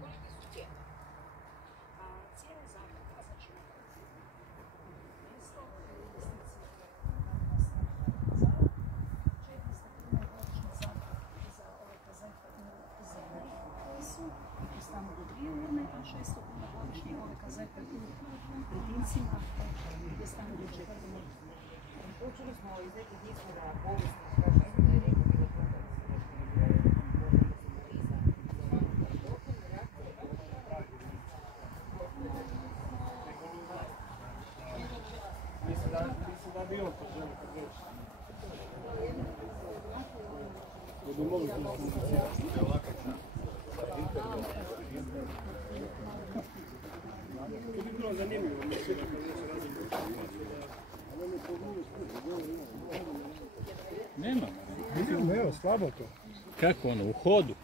koliki su cijene? Cijene zakupa, znači mjesto, investicije za 400 kuna godišnje zakup za ove kazete u zemlji koji su u stanu do 2 urne, a 600 kuna godišnje ove kazete u predincima gdje stanu do 4 urne. Učili smo iz nekih izvora povijesnih, kažem da je rekao bilo toga Mislim da bi on to želi kad reći. Da bi mogli to komunicirati. To bi bilo zanimljivo, mi sve kad neće različno. Nema. Evo, slabo to. Kako ono, u hodu?